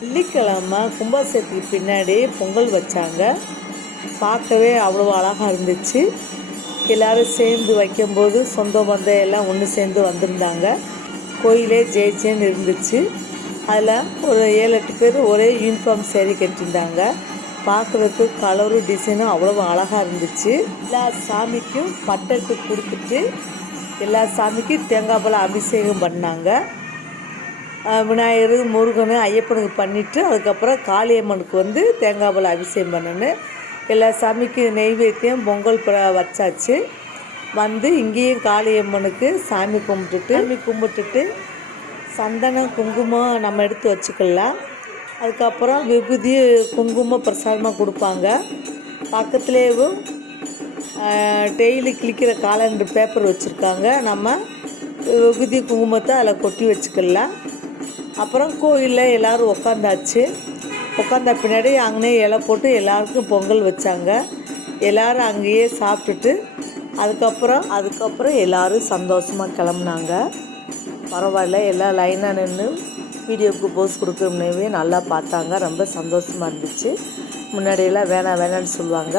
வெள்ளிக்கிழமை கும்பாபிஷேகத்துக்கு பின்னாடி பொங்கல் வச்சாங்க. பார்க்கவே அவ்வளோ அழகாக இருந்துச்சு. எல்லோரும் சேர்ந்து வைக்கும்போது சொந்த பந்தம் எல்லாம் ஒன்று சேர்ந்து வந்திருந்தாங்க. கோயிலே ஜெயிச்சேன்னு இருந்துச்சு. அதில் ஒரு ஏழு எட்டு பேர் ஒரே யூனிஃபார்ம் சேரீ கட்டியிருந்தாங்க. பார்க்குறதுக்கு கலரும் டிசைனும் அவ்வளோ அழகாக இருந்துச்சு. எல்லா சாமிக்கும் பட்டத்து கொடுத்துட்டு எல்லா சாமிக்கும் தேங்காய் பழம் அபிஷேகம் பண்ணாங்க. விநாயகர் முருகன் ஐயப்பனுக்கு பண்ணிவிட்டு அதுக்கப்புறம் காளியம்மனுக்கு வந்து தேங்காய் பழம் அபிஷேகம் பண்ணணும் எல்லா சாமிக்கு நெய்வேத்தியம் பொங்கல் பிர வச்சாச்சு. வந்து இங்கேயும் காளியம்மனுக்கு சாமி கும்பிட்டுட்டு சாமி கும்பிட்டுட்டு சந்தனம் குங்குமம் நம்ம எடுத்து வச்சுக்கலாம். அதுக்கப்புறம் விபூதி குங்குமம் பிரசாதமாக கொடுப்பாங்க. பக்கத்துலேயும் டெய்லி கிளிக்கிற காலண்டர் பேப்பர் வச்சுருக்காங்க. நம்ம விபூதி குங்குமத்தை அதில் கொட்டி வச்சுக்கலாம். அப்புறம் கோயிலில் எல்லோரும் உக்காந்தாச்சு. உட்காந்த பின்னாடி அங்கேயே இலை போட்டு எல்லாருக்கும் பொங்கல் வச்சாங்க. எல்லோரும் அங்கேயே சாப்பிட்டுட்டு அதுக்கப்புறம் அதுக்கப்புறம் எல்லோரும் சந்தோஷமாக கிளம்புனாங்க. பரவாயில்ல எல்லாம் லைனாக நின்று வீடியோவுக்கு போஸ் கொடுக்குறோம்னவே நல்லா பார்த்தாங்க. ரொம்ப சந்தோஷமாக இருந்துச்சு. முன்னாடியெல்லாம் வேணாம் வேணான்னு சொல்லுவாங்க.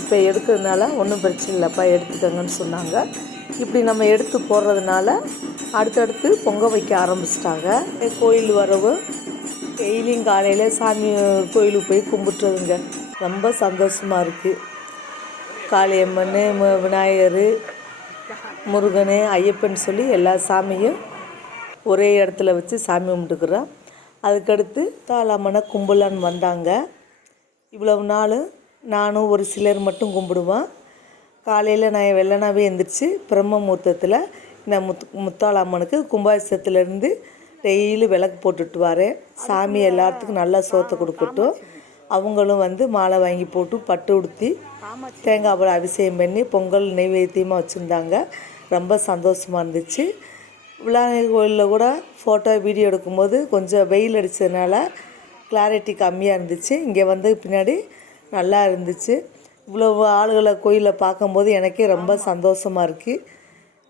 இப்போ எடுக்கிறதுனால ஒன்றும் பிரச்சனை இல்லைப்பா எடுத்துக்கங்கன்னு சொன்னாங்க. இப்படி நம்ம எடுத்து போடுறதுனால அடுத்தடுத்து பொங்க வைக்க ஆரம்பிச்சிட்டாங்க. கோயில் வரவு டெய்லியும் காலையில் சாமி கோயிலுக்கு போய் கும்பிட்டுறதுங்க. ரொம்ப சந்தோஷமாக இருக்குது காளியம்மன் விநாயகர் முருகன் ஐயப்பன் சொல்லி எல்லா சாமியும் ஒரே இடத்துல வச்சு சாமி கும்பிட்டுக்கிறோம் அதுக்கடுத்து தாளாமனை கும்பலான்னு வந்தாங்க. இவ்வளவு நாள் நானும் ஒரு சிலர் மட்டும் கும்பிடுவேன் காலையில் நான் வெள்ளனாவே எழுந்திரிச்சு பிரம்ம முகூர்த்தத்தில் இந்த முத் முத்தாளம்மனுக்கு கும்பாபிஷத்துலேருந்து டெய்லி விளக்கு போட்டுட்டு வரேன் சாமி எல்லாத்துக்கும் நல்லா சோத்தை கொடுக்கட்டும். அவங்களும் வந்து மாலை வாங்கி போட்டு பட்டு உடுத்தி தேங்காய் பழம் அபிஷேகம் பண்ணி பொங்கல் நெய்வேத்தியமாக வச்சுருந்தாங்க. ரொம்ப சந்தோஷமாக இருந்துச்சு. விநாயகர் கோயிலில் கூட ஃபோட்டோ வீடியோ எடுக்கும்போது கொஞ்சம் வெயில் அடித்ததுனால கிளாரிட்டி கம்மியாக இருந்துச்சு. இங்கே வந்து பின்னாடி நல்லா இருந்துச்சு. இவ்வளோ ஆளுகளை கோயிலில் பார்க்கும்போது எனக்கே ரொம்ப சந்தோஷமாக இருக்குது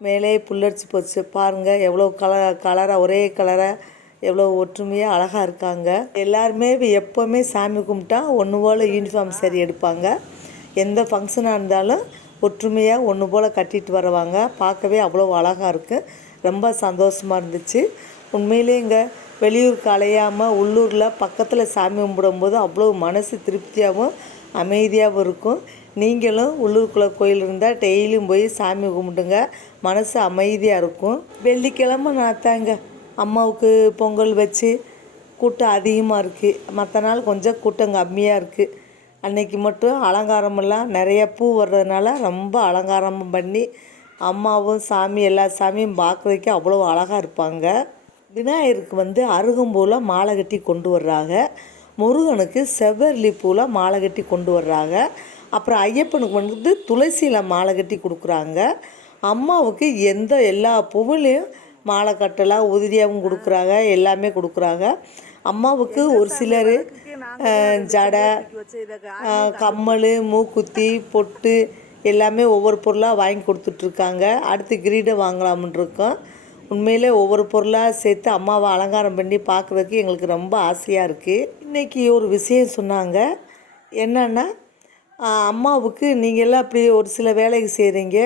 மேலே புல்லரிச்சு போச்சு. பாருங்கள் எவ்வளோ கலர் கலராக ஒரே கலராக எவ்வளோ ஒற்றுமையாக அழகாக இருக்காங்க. எல்லாருமே எப்போவுமே சாமி கும்பிட்டா ஒன்று போல் யூனிஃபார்ம் சரி எடுப்பாங்க. எந்த ஃபங்க்ஷனாக இருந்தாலும் ஒற்றுமையாக ஒன்று போல் கட்டிட்டு வருவாங்க. பார்க்கவே அவ்வளோ அழகாக இருக்குது ரொம்ப சந்தோஷமாக இருந்துச்சு. உண்மையிலே இங்கே வெளியூருக்கு அலையாமல் உள்ளூரில் பக்கத்தில் சாமி கும்பிடும்போது அவ்வளோ மனசு திருப்தியாகவும் அமைதியாகவும் இருக்கும். நீங்களும் உள்ளூருக்குள்ளே கோயில் இருந்தால் டெய்லியும் போய் சாமி கும்பிடுங்க. மனசு அமைதியாக இருக்கும். வெள்ளிக்கிழமை நான் தாங்க அம்மாவுக்கு பொங்கல் வச்சு கூட்டம் அதிகமாக இருக்குது மற்ற நாள் கொஞ்சம் கூட்டம் கம்மியாக இருக்குது அன்னைக்கு மட்டும் அலங்காரமெல்லாம் நிறைய பூ வர்றதுனால ரொம்ப அலங்காரம் பண்ணி அம்மாவும் சாமி எல்லா சாமியும் பார்க்குறதுக்கே அவ்வளோ அழகாக இருப்பாங்க. விநாயகருக்கு வந்து அருகம்பூவில் மாலை கட்டி கொண்டு வர்றாங்க. முருகனுக்கு செவ்வரளி பூவில் மாலை கட்டி கொண்டு வர்றாங்க. அப்புறம் ஐயப்பனுக்கு வந்து துளசியில் மாலை கட்டி கொடுக்குறாங்க. அம்மாவுக்கு எந்த எல்லா பூவிலையும் மாலை கட்டலாம் உதிரியாகவும் கொடுக்குறாங்க எல்லாமே கொடுக்குறாங்க. அம்மாவுக்கு ஒரு சிலர் ஜடை கம்மல் மூக்குத்தி பொட்டு எல்லாமே ஒவ்வொரு பொருளாக வாங்கி கொடுத்துட்ருக்காங்க அடுத்து கிரீடம் வாங்கலாம்னு இருக்கோம். உண்மையிலே ஒவ்வொரு பொருளாக சேர்த்து அம்மாவை அலங்காரம் பண்ணி பார்க்குறதுக்கு எங்களுக்கு ரொம்ப ஆசையாக இருக்குது இன்றைக்கி ஒரு விஷயம் சொன்னாங்க. என்னென்னா அம்மாவுக்கு நீங்கள் எல்லாம் அப்படி ஒரு சில வேலைக்கு செய்கிறீங்க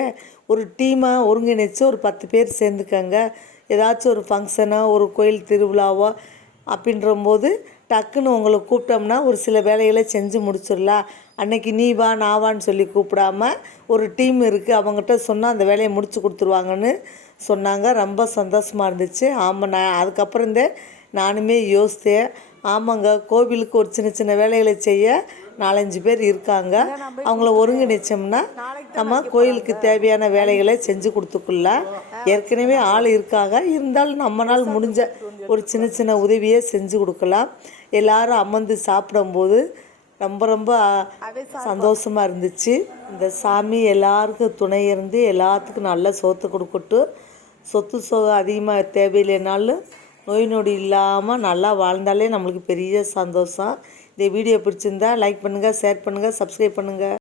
ஒரு டீமாக ஒருங்கிணைச்சு ஒரு பத்து பேர் சேர்ந்துக்கங்க. ஏதாச்சும் ஒரு ஃபங்க்ஷனோ ஒரு கோயில் திருவிழாவோ அப்படின்றம்போது டக்குன்னு உங்களை கூப்பிட்டோம்னா ஒரு சில வேலைகளை செஞ்சு முடிச்சிடலாம். அன்னைக்கு நீ வா நான் வான்னு சொல்லி கூப்பிடாம ஒரு டீம் இருக்குது அவங்ககிட்ட சொன்னால் அந்த வேலையை முடிச்சு கொடுத்துருவாங்கன்னு சொன்னாங்க. ரொம்ப சந்தோஷமாக இருந்துச்சு. ஆமாம் நான் அதுக்கப்புறம் இருந்தே நானுமே யோசித்தேன். ஆமாங்க கோவிலுக்கு ஒரு சின்ன சின்ன வேலைகளை செய்ய நாலஞ்சு பேர் இருக்காங்க. அவங்கள ஒருங்கிணைச்சோம்னா நம்ம கோயிலுக்கு தேவையான வேலைகளை செஞ்சு கொடுத்துக்கலாம். ஏற்கனவே ஆள் இருக்காங்க. இருந்தாலும் நம்மளால் முடிஞ்ச ஒரு சின்ன சின்ன உதவியை செஞ்சு கொடுக்கலாம். எல்லாரும் அமர்ந்து சாப்பிடும்போது ரொம்ப ரொம்ப சந்தோஷமாக இருந்துச்சு. இந்த சாமி எல்லாருக்கும் துணை இருந்து எல்லாத்துக்கும் நல்ல சோத்து கொடுக்கட்டும் சொத்து சோகம் அதிகமாக தேவையில்லைனாலும் நோய் நொடி இல்லாமல் நல்லா வாழ்ந்தாலே நம்மளுக்கு பெரிய சந்தோஷம். இந்த வீடியோ பிடிச்சிருந்தா லைக் பண்ணுங்கள் ஷேர் பண்ணுங்கள் சப்ஸ்கிரைப் பண்ணுங்கள்